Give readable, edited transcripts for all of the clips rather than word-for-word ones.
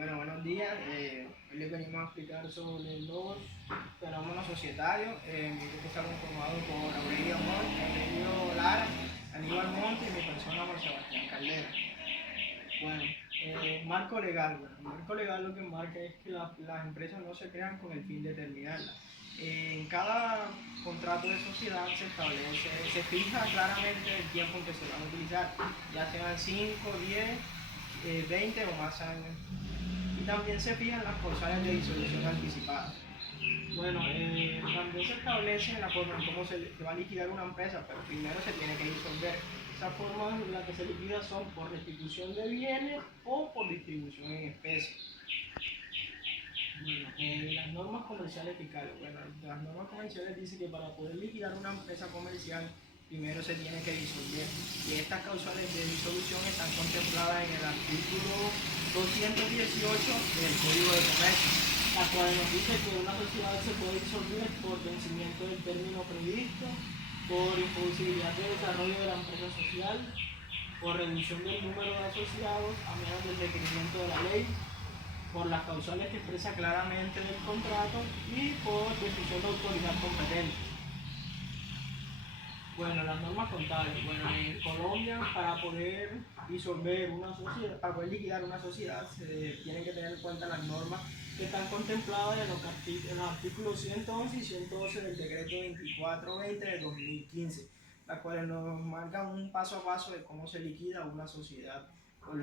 Bueno, buenos días. Hoy les venimos a explicar sobre los fenómenos societarios. Mi grupo está conformado por Aurelio Lara, Aníbal Monte y mi persona, Juan Sebastián Caldera. Bueno, marco legal. Bueno, el marco legal lo que marca es que las empresas no se crean con el fin de terminarlas. En cada contrato de sociedad se fija claramente el tiempo en que se van a utilizar, ya sean 5, 10, 20 o más años. Y también se fijan las causales de disolución anticipada. Bueno, también se establece la forma en cómo se va a liquidar una empresa, pero primero se tiene que disolver. Esas formas en las que se liquida son por restitución de bienes o por distribución en especie. Bueno, las normas comerciales fiscales. Bueno, las normas comerciales dicen que para poder liquidar una empresa comercial, primero se tiene que disolver. Y estas causales de disolución están contempladas en el artículo 218 del Código de Comercio, la cual nos dice que una sociedad se puede disolver por vencimiento del término previsto, por imposibilidad de desarrollo de la empresa social, por reducción del número de asociados a menos del requerimiento de la ley, por las causales que expresa claramente el contrato y por decisión de autoridad competente. Bueno, las normas contables. Bueno, en Colombia, para poder disolver una sociedad, para poder liquidar una sociedad, se tienen que tener en cuenta las normas que están contempladas en los artículos 111 y 112 del decreto 2420 de 2015, las cuales nos marcan un paso a paso de cómo se liquida una sociedad o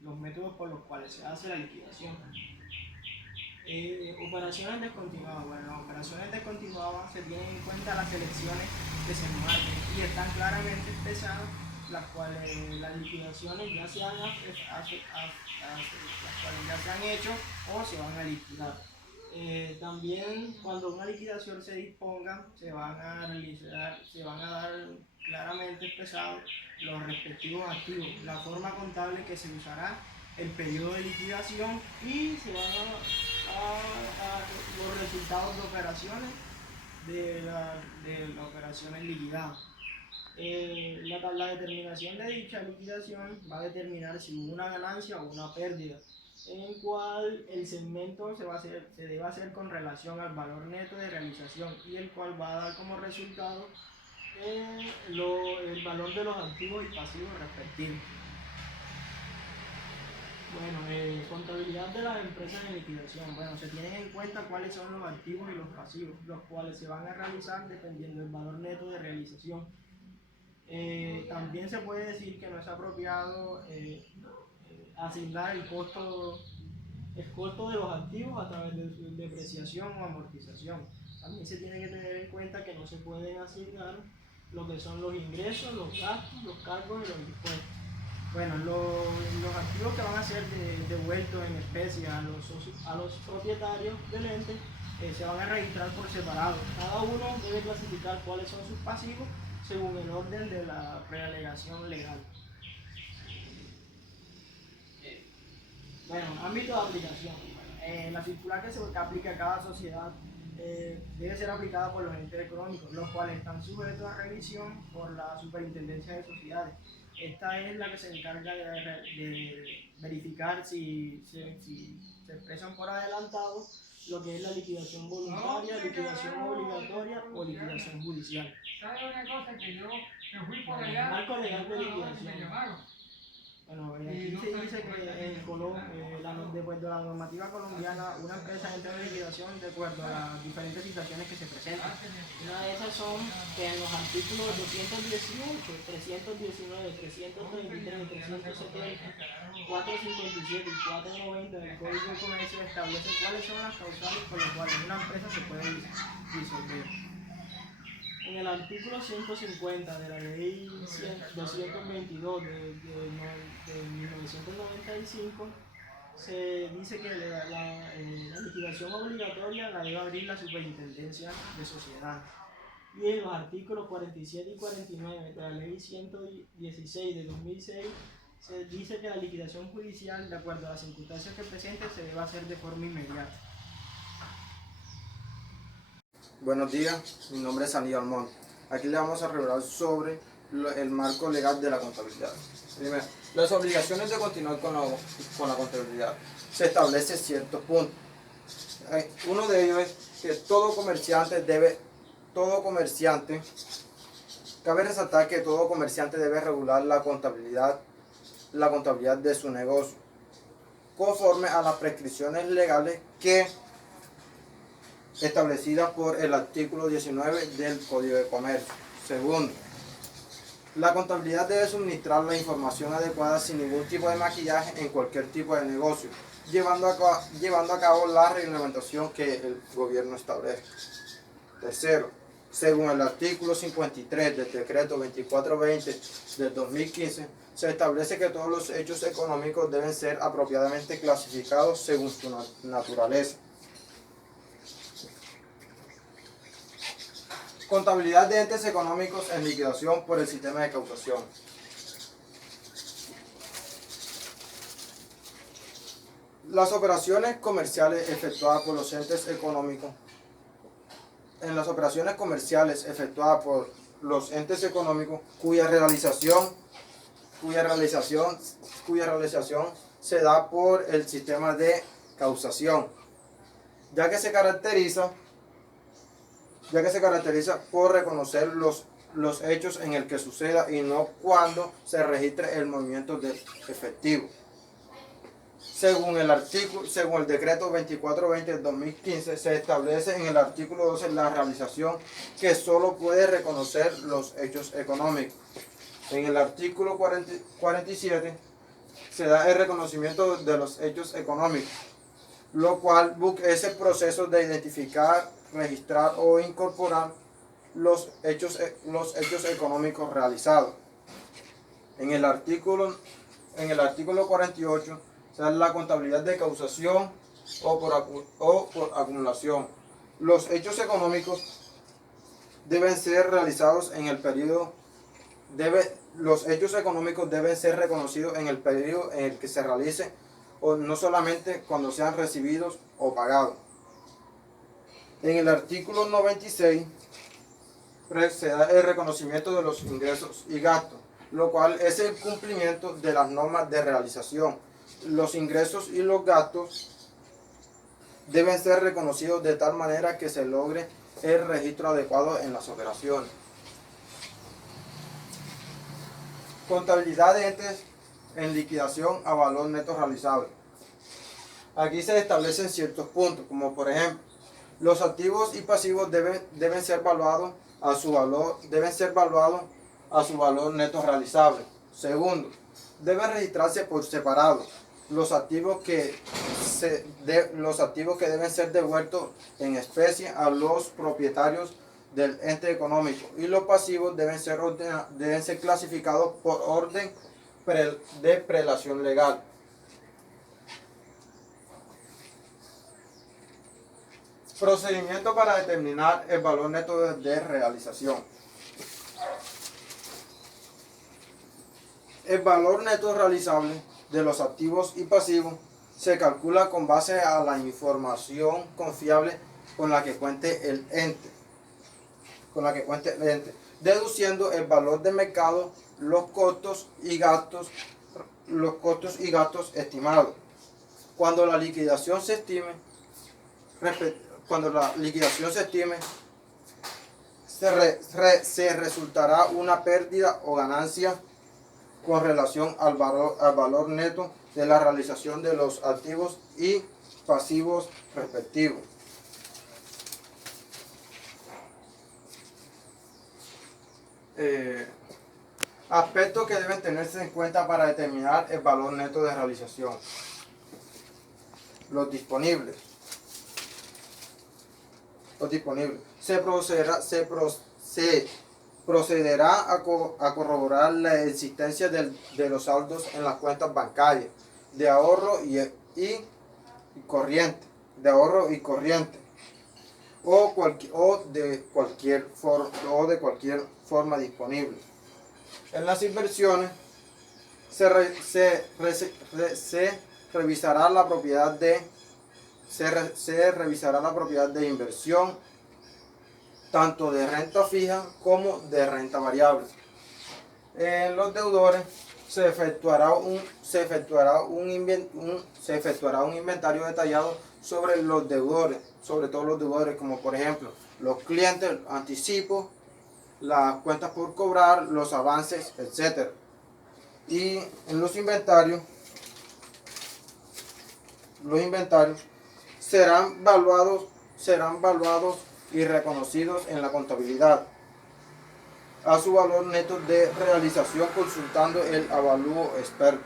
los métodos por los cuales se hace la liquidación. Operaciones descontinuadas. Bueno, las operaciones descontinuadas se tienen en cuenta las elecciones que se marquen y están claramente expresadas, las cuales las liquidaciones ya se han hecho o se van a liquidar. También cuando una liquidación se disponga, se van a dar claramente expresados los respectivos activos, la forma contable que se usará, el periodo de liquidación y se van a los resultados de operaciones de las operaciones liquidadas. La determinación de dicha liquidación va a determinar si hubo una ganancia o una pérdida, en el cual el segmento se debe hacer con relación al valor neto de realización y el cual va a dar como resultado el valor de los activos y pasivos respectivos. Bueno, contabilidad de las empresas en liquidación. Bueno, se tienen en cuenta cuáles son los activos y los pasivos, los cuales se van a realizar dependiendo del valor neto de realización. También se puede decir que no es apropiado asignar el costo de los activos a través de su depreciación o amortización. También se tiene que tener en cuenta que no se pueden asignar lo que son los ingresos, los gastos, los cargos y los impuestos. Bueno, los activos que van a ser devueltos en especie a los propietarios del ente se van a registrar por separado. Cada uno debe clasificar cuáles son sus pasivos según el orden de la prealegación legal. Bueno, ámbito de aplicación. La circular que se aplica a cada sociedad debe ser aplicada por los entes económicos, los cuales están sujetos a revisión por la Superintendencia de Sociedades. Esta es la que se encarga de verificar si se expresan por adelantado lo que es la liquidación voluntaria, liquidación obligatoria o liquidación judicial. ¿Sabe una cosa que yo me fui por allá? Marco legal de liquidación. Bueno, aquí se dice que en Colombia, de acuerdo a la normativa colombiana, una empresa entra en liquidación de acuerdo a las diferentes situaciones que se presentan. Una de esas son que en los artículos 218, 319, 333, 370, 457 y 490 del Código de Comercio establece cuáles son las causales por las cuales una empresa se puede disolver. En el artículo 150 de la ley 222 de 1995 se dice que la liquidación obligatoria la debe abrir la Superintendencia de Sociedades. Y en los artículos 47 y 49 de la ley 116 de 2006 se dice que la liquidación judicial, de acuerdo a las circunstancias que presente, se debe hacer de forma inmediata. Buenos días, mi nombre es Aníbal Monte. Aquí le vamos a revelar sobre el marco legal de la contabilidad. Primero, Las obligaciones de continuar con la contabilidad. Se establece ciertos puntos. Uno de ellos es que cabe resaltar que todo comerciante debe regular la contabilidad de su negocio, conforme a las prescripciones legales que establecidas por el artículo 19 del Código de Comercio. Segundo, la contabilidad debe suministrar la información adecuada sin ningún tipo de maquillaje en cualquier tipo de negocio, llevando a cabo la reglamentación que el gobierno establece. Tercero, según el artículo 53 del decreto 2420 del 2015, se establece que todos los hechos económicos deben ser apropiadamente clasificados según su naturaleza. Contabilidad de entes económicos en liquidación por el sistema de causación. Las operaciones comerciales efectuadas por los entes económicos. En las operaciones comerciales efectuadas por los entes económicos cuya realización se da por el sistema de causación, ya que se caracteriza por reconocer los hechos en el que suceda y no cuando se registre el movimiento de efectivo. Según el decreto 2420 del 2015, se establece en el artículo 12 la realización que solo puede reconocer los hechos económicos. En el artículo 47 se da el reconocimiento de los hechos económicos, lo cual es el proceso de identificar, registrar o incorporar los hechos económicos realizados. En el artículo 48 se da la contabilidad de causación o por acumulación. Los hechos económicos deben ser realizados en el periodo. Los hechos económicos deben ser reconocidos en el periodo en el que se realice, o no solamente cuando sean recibidos o pagados. En el artículo 96 se da el reconocimiento de los ingresos y gastos, lo cual es el cumplimiento de las normas de realización. Los ingresos y los gastos deben ser reconocidos de tal manera que se logre el registro adecuado en las operaciones. Contabilidad de entes en liquidación a valor neto realizable. Aquí se establecen ciertos puntos, como por ejemplo, los activos y pasivos deben ser valuados a su valor neto realizable. Segundo, deben registrarse por separado los activos que deben ser devueltos en especie a los propietarios del ente económico, y los pasivos deben ser clasificados por orden de prelación legal. Procedimiento para determinar el valor neto de realización. El valor neto realizable de los activos y pasivos se calcula con base a la información confiable con la que cuente el ente, deduciendo el valor de mercado, los costos y gastos estimados. Cuando la liquidación se estime, se resultará una pérdida o ganancia con relación al valor neto de la realización de los activos y pasivos respectivos. Aspectos que deben tenerse en cuenta para determinar el valor neto de realización. Los disponibles. Se procederá a corroborar la existencia de los saldos en las cuentas bancarias de ahorro y corriente, o de cualquier forma disponible. En las inversiones se revisará la propiedad de inversión, tanto de renta fija como de renta variable. En los deudores se efectuará un inventario detallado sobre los deudores, sobre todos los deudores, como por ejemplo los clientes, anticipos, las cuentas por cobrar, los avances, etc. Y en los inventarios serán valuados y reconocidos en la contabilidad a su valor neto de realización consultando el avalúo experto.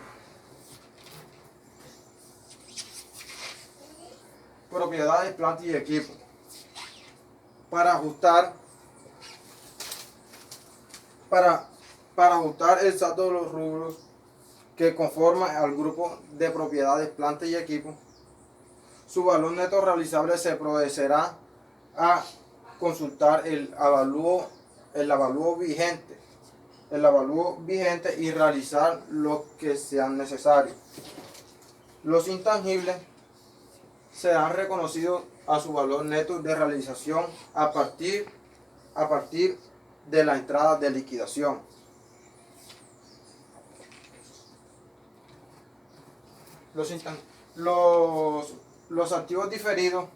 Propiedades, planta y equipo. Para ajustar el saldo de los rubros que conforman al grupo de propiedades, planta y equipo, su valor neto realizable se procederá a consultar el avalúo vigente y realizar lo que sea necesario. Los intangibles serán reconocidos a su valor neto de realización a partir de la entrada de liquidación. Los activos diferidos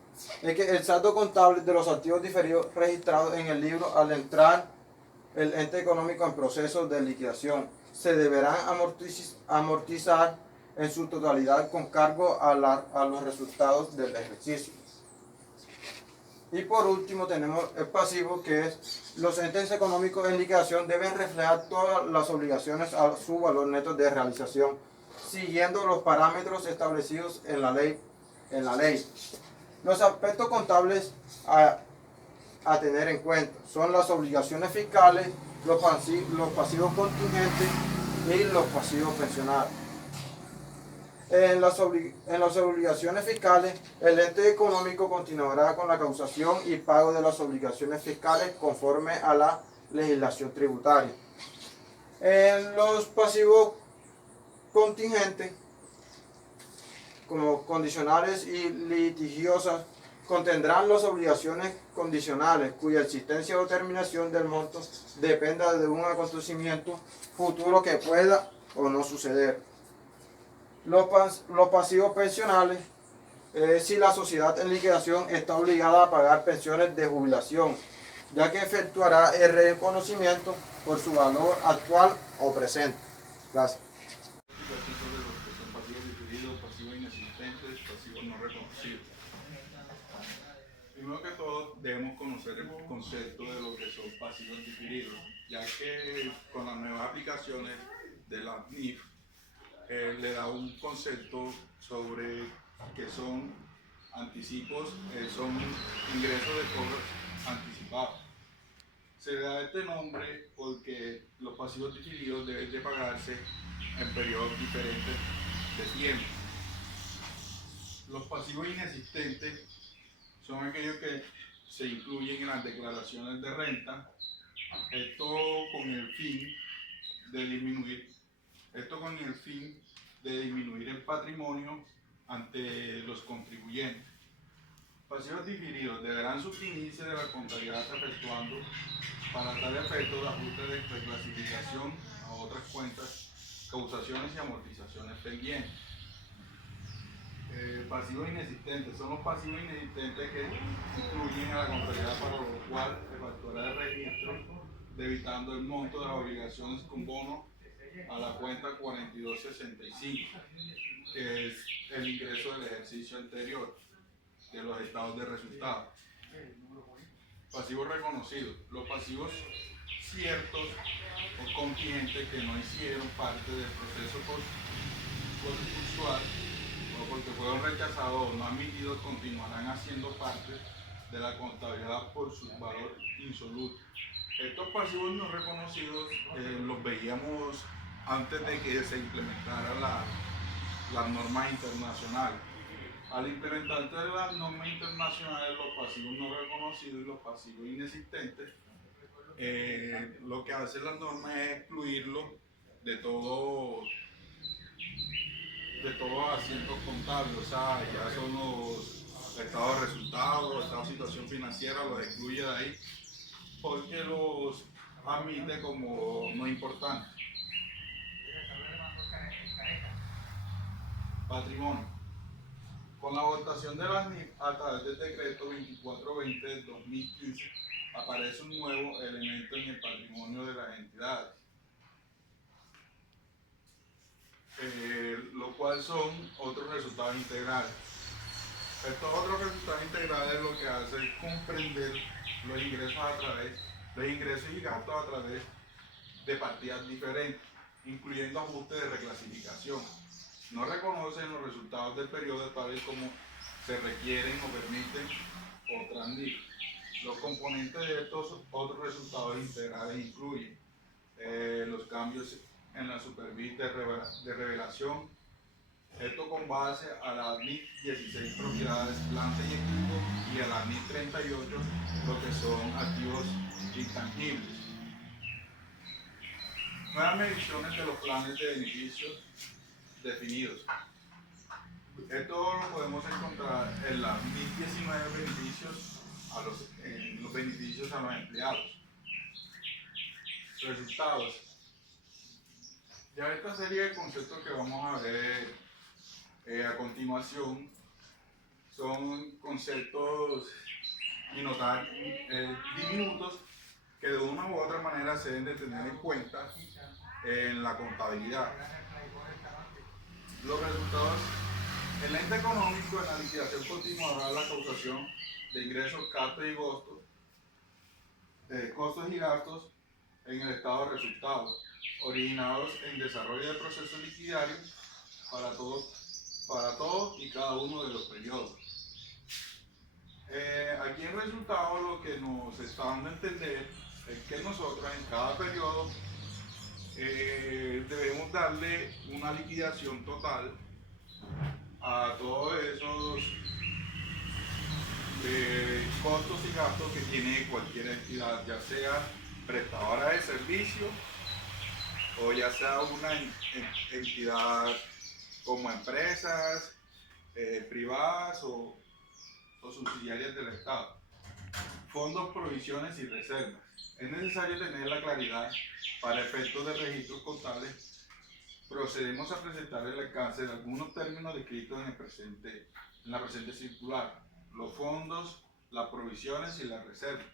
es que el saldo contable de los activos diferidos registrados en el libro al entrar el ente económico en proceso de liquidación se deberán amortizar en su totalidad con cargo a los resultados del ejercicio. Y por último tenemos el pasivo, que es los entes económicos en liquidación deben reflejar todas las obligaciones a su valor neto de realización, siguiendo los parámetros establecidos en la ley. Los aspectos contables a tener en cuenta son las obligaciones fiscales, los pasivos contingentes y los pasivos pensionales. En las obligaciones fiscales, el ente económico continuará con la causación y pago de las obligaciones fiscales conforme a la legislación tributaria. En los pasivos contingentes, como condicionales y litigiosas, contendrán las obligaciones condicionales cuya existencia o terminación del monto dependa de un acontecimiento futuro que pueda o no suceder. Los pasivos pensionales, si la sociedad en liquidación está obligada a pagar pensiones de jubilación, ya que efectuará el reconocimiento por su valor actual o presente. Gracias. Sobre los que son pasivos diferidos, pasivos inexistentes, pasivos no reconocidos. Primero que todo, debemos conocer el concepto de lo que son pasivos diferidos, ya que con las nuevas aplicaciones de la NIF le da un concepto sobre que son anticipos, son ingresos de cobros anticipados. Se le da este nombre porque los pasivos diferidos deben de pagarse en periodos diferentes de tiempo. Los pasivos inexistentes son aquellos que se incluyen en las declaraciones de renta, esto con el fin de disminuir el patrimonio ante los contribuyentes. Pasivos diferidos deberán suprimirse de la contabilidad efectuando para tal efecto la ajuste de reclasificación a otras cuentas, causaciones y amortizaciones pendientes. Pasivos inexistentes son los pasivos inexistentes que incluyen a la contabilidad, para lo cual efectuará el registro debitando el monto de las obligaciones con bono a la cuenta 4265, que es el ingreso del ejercicio anterior de los estados de resultados. Pasivos reconocidos, los pasivos ciertos o contingentes que no hicieron parte del proceso concursal o porque fueron rechazados o no admitidos continuarán haciendo parte de la contabilidad por su valor insoluto. Estos pasivos no reconocidos los veíamos antes de que se implementaran las normas internacionales. Al implementarse las normas internacionales, los pasivos no reconocidos y los pasivos inexistentes, lo que hacen las normas es excluirlos de todo asientos contables, o sea, ya son los estados de resultados, estados de situación financiera, los excluye de ahí porque los admite como no importantes. patrimonio. Con la votación de las NIF a través del decreto 2420 del 2015 aparece un nuevo elemento en el patrimonio de las entidades, lo cual son otros resultados integrales. Estos otros resultados integrales lo que hace es comprender los ingresos y gastos a través de partidas diferentes, incluyendo ajustes de reclasificación. No reconocen los resultados del periodo tal y como se requieren o permiten otras NIF. Los componentes de estos otros resultados integrales incluyen los cambios en la superficie de revelación, esto con base a la NIF 16 propiedades, plantas y equipos, y a la NIF 38 lo que son activos intangibles. Nuevas mediciones de los planes de beneficios definidos. Esto lo podemos encontrar en la NIF 19 beneficios los beneficios a los empleados. Resultados. Ya esta serie de conceptos que vamos a ver a continuación son conceptos diminutos que de una u otra manera se deben de tener en cuenta en la contabilidad. Los resultados. El ente económico en la liquidación continuará la causación de ingresos, costos y gastos en el estado de resultados, originados en desarrollo del proceso liquidario para todos y cada uno de los periodos. Aquí en resultados lo que nos está dando a entender es que nosotros en cada periodo debemos darle una liquidación total a todos esos costos y gastos que tiene cualquier entidad, ya sea prestadora de servicio o ya sea una entidad como empresas privadas o subsidiarias del Estado. Fondos, provisiones y reservas. Es necesario tener la claridad para efectos de registros contables. Procedemos a presentar el alcance de algunos términos descritos en la presente circular: los fondos, las provisiones y las reservas.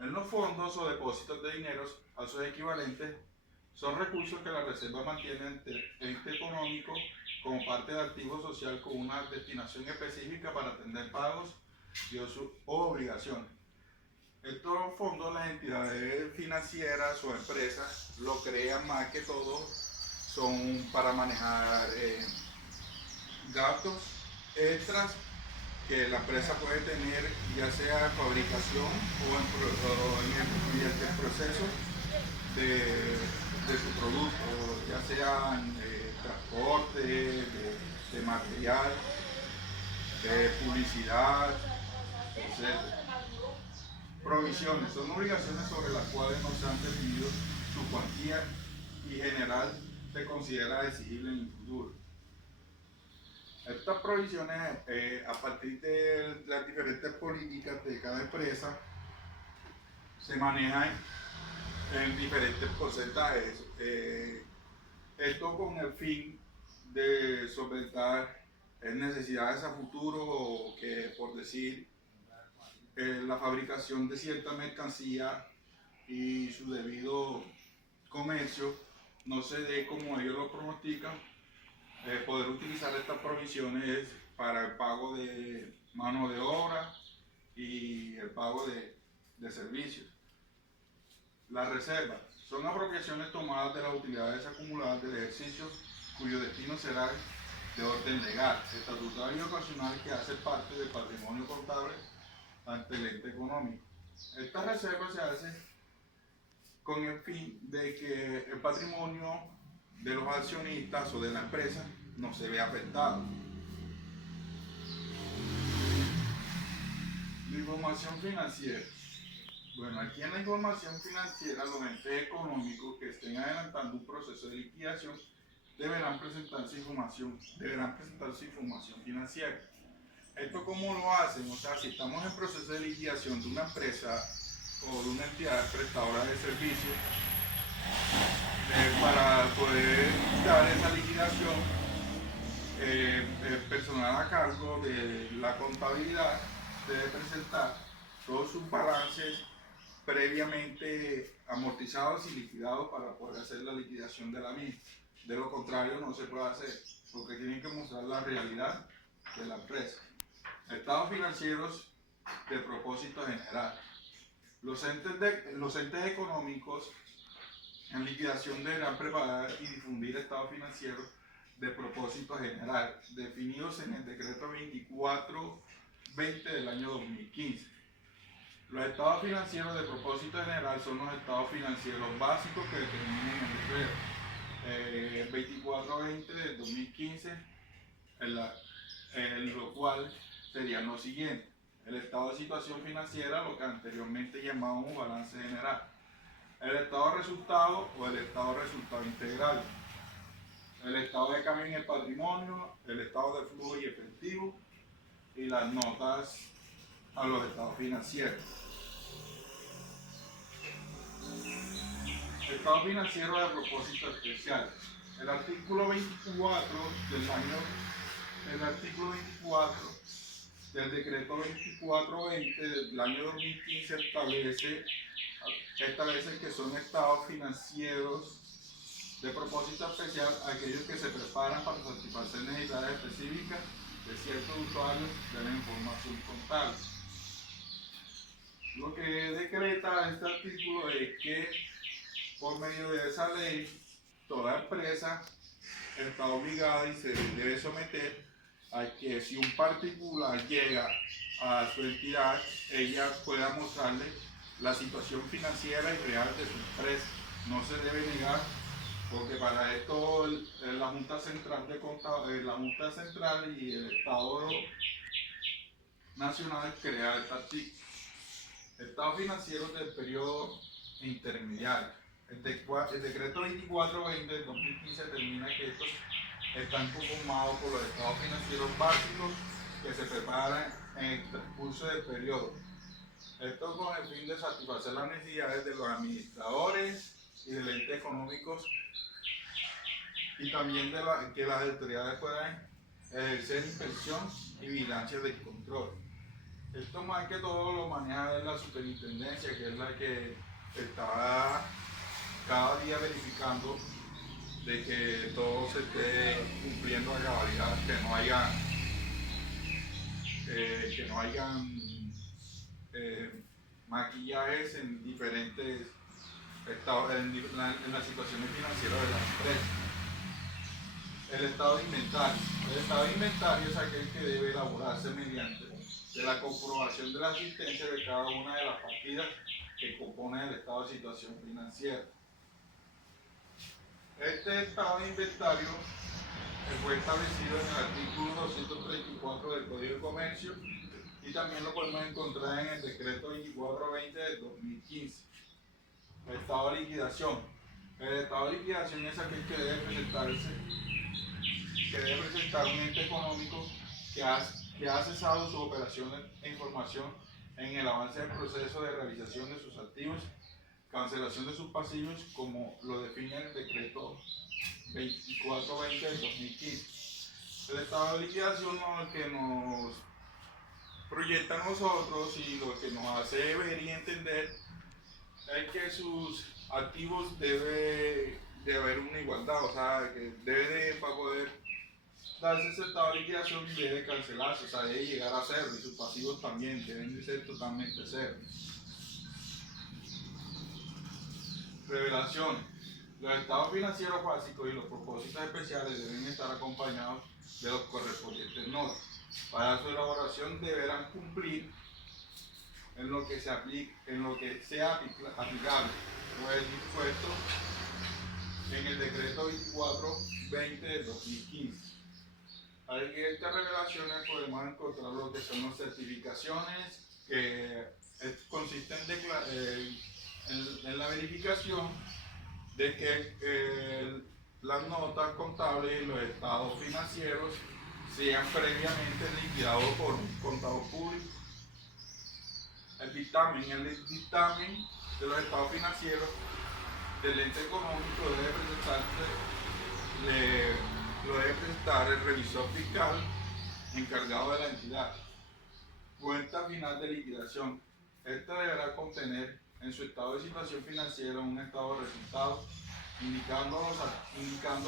En los fondos o depósitos de dineros a sus equivalentes son recursos que la reserva mantiene ante el ente económico como parte de activo social con una destinación específica para atender pagos o obligaciones. Estos fondos las entidades financieras o empresas lo crean más que todo son para manejar gastos extras que la empresa puede tener, ya sea fabricación o en el proceso de su producto, ya sean transporte, de material, de publicidad, etc. Provisiones son obligaciones sobre las cuales no se han definido su cuantía y general se considera exigible en el futuro. Estas provisiones, a partir de las diferentes políticas de cada empresa, se manejan en diferentes porcentajes. Esto con el fin de solventar necesidades a futuro o que, por decir, la fabricación de cierta mercancía y su debido comercio no se dé como ellos lo pronostican, poder utilizar estas provisiones para el pago de mano de obra y el pago de servicios. Las reservas son apropiaciones tomadas de las utilidades acumuladas del ejercicio cuyo destino será de orden legal, estatutario y ocasional que hace parte del patrimonio contable ante el ente económico. Estas reservas se hacen con el fin de que el patrimonio de los accionistas o de la empresa no se vea afectado. La información financiera. Bueno, aquí en la información financiera, los entes económicos que estén adelantando un proceso de liquidación deberán presentar su información financiera. ¿Esto cómo lo hacen? O sea, si estamos en proceso de liquidación de una empresa o de una entidad prestadora de servicios, para poder dar esa liquidación, el personal a cargo de la contabilidad debe presentar todos sus balances previamente amortizados y liquidados para poder hacer la liquidación de la misma. De lo contrario no se puede hacer, porque tienen que mostrar la realidad de la empresa. Estados financieros de propósito general. Los entes económicos en liquidación deberán preparar y difundir estados financieros de propósito general, definidos en el decreto 2420 del año 2015. Los estados financieros de propósito general son los estados financieros básicos que determinan el decreto 2420 del 2015, en lo cual serían los siguientes: el estado de situación financiera, lo que anteriormente llamábamos balance general; el estado de resultado o el estado de resultado integral; el estado de cambio en el patrimonio; el estado de flujo y efectivo; y las notas a los estados financieros. Estado financiero de propósito especial. El artículo 24 del decreto 2420 del año 2015 establece que son estados financieros de propósito especial aquellos que se preparan para satisfacer necesidades específicas de ciertos usuarios de la información contable. Lo que decreta este artículo es que por medio de esa ley toda empresa está obligada y se debe someter a que si un particular llega a su entidad, ella pueda mostrarle la situación financiera y real de su empresa. No se debe negar, porque para esto la Junta Central y el Estado Nacional crea este artículo. Estados financieros del periodo intermediario. El decreto 2420 del 2015 determina que estos están conformados por los estados financieros básicos que se preparan en el transcurso del periodo. Esto con el fin de satisfacer las necesidades de los administradores y de los entes económicos, y también que las autoridades puedan ejercer inspección y vigilancia de control. Esto más que todo lo maneja la superintendencia, que es la que está cada día verificando de que todo se esté cumpliendo a cabalidad, que no hayan maquillajes en diferentes estados, en las situaciones financieras de la empresa. El estado de inventario. El estado de inventario es aquel que debe elaborarse mediante de la comprobación de la existencia de cada una de las partidas que componen el estado de situación financiera. Este estado de inventario fue establecido en el artículo 234 del Código de Comercio, y también lo podemos encontrar en el decreto 2420 del 2015. El estado de liquidación. El estado de liquidación es aquel que debe presentar un ente económico que ha cesado sus operaciones e información en el avance del proceso de realización de sus activos, cancelación de sus pasivos, como lo define el decreto 2420 del 2015. El estado de liquidación es el que nos proyecta a nosotros y lo que nos hace ver y entender es que sus activos debe de haber una igualdad, o sea, que para poder darse ese estado de liquidación debe cancelarse, o sea, debe llegar a cero, y sus pasivos también deben de ser totalmente cero. Revelación. Los estados financieros básicos y los propósitos especiales deben estar acompañados de los correspondientes notas. Para su elaboración deberán cumplir en lo que sea aplicable, pues dispuesto en el decreto 2420 del 2015. Al que estas revelaciones podemos encontrar lo que son las certificaciones, que consisten en la verificación de que las notas contables y los estados financieros sean previamente liquidados por un contador público. El dictamen de los estados financieros del ente económico debe presentarse lo debe presentar el revisor fiscal encargado de la entidad. Cuenta final de liquidación. Esta deberá contener en su estado de situación financiera un estado de resultados, indicando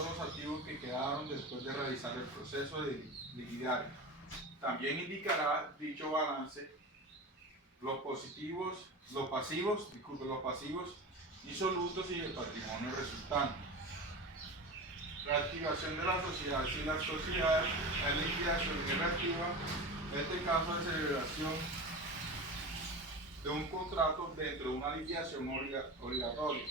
los activos que quedaron después de realizar el proceso de liquidar. También indicará dicho balance los pasivos insolutos y el patrimonio resultante. La activación de la sociedad. Si la sociedad es liquidación irreactiva, en este caso de celebración de un contrato dentro de una liquidación obligatoria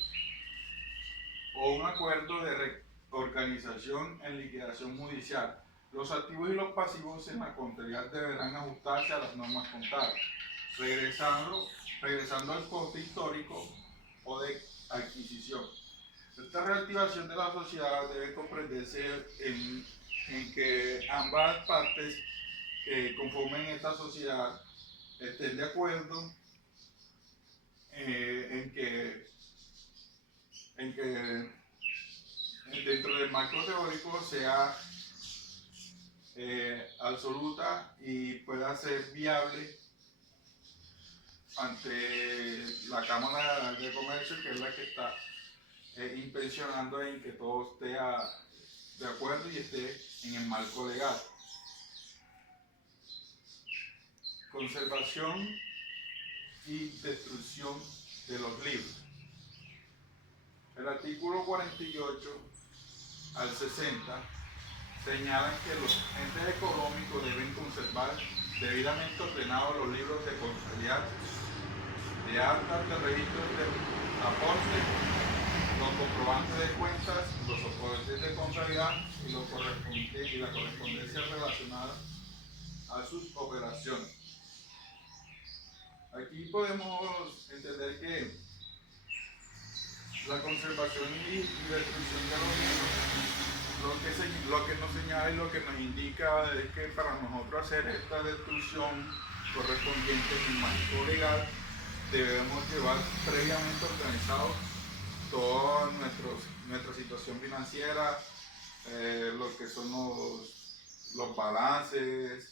o un acuerdo de reorganización en liquidación judicial. Los activos y los pasivos en la contabilidad deberán ajustarse a las normas contables, regresando al coste histórico o de adquisición. Esta reactivación de la sociedad debe comprenderse en que ambas partes que conformen esta sociedad estén de acuerdo en que dentro del marco teórico sea absoluta y pueda ser viable ante la Cámara de Comercio, que es la que está inspeccionando en que todo esté de acuerdo y esté en el marco legal. Conservación y destrucción de los libros. El artículo 48 al 60 señalan que los entes económicos deben conservar debidamente ordenados los libros de contabilidad, de actas, de registros de aporte, los comprobantes de cuentas, los soportes de contabilidad y la correspondencia relacionada a sus operaciones. Aquí podemos entender que la conservación y destrucción de los libros, lo que nos señala y lo que nos indica es que para nosotros hacer esta destrucción correspondiente en el marco legal, debemos llevar previamente organizado toda nuestra situación financiera, lo que son los balances,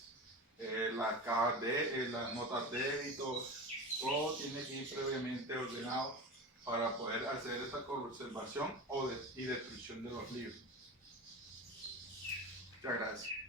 las notas de débitos, todo tiene que ir previamente ordenado para poder hacer esta conservación y destrucción de los libros. Muchas gracias.